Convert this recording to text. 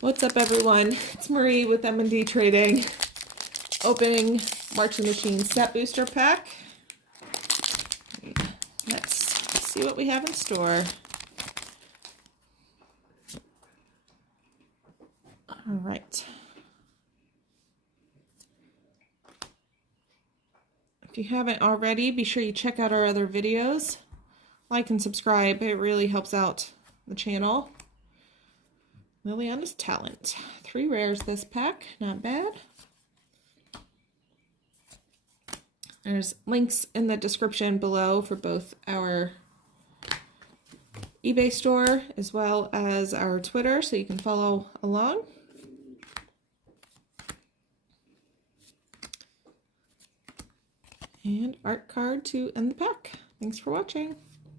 What's up, everyone? It's Marie with M&D Trading, opening Marching Machine set booster pack. Let's see what we have in store. All right. If you haven't already, be sure you check out our other videos. Like and subscribe. It really helps out the channel. Liliana's Talent. 3 rares this pack. Not bad. There's links in the description below for both our eBay store as well as our Twitter, so you can follow along. And art card to end the pack. Thanks for watching.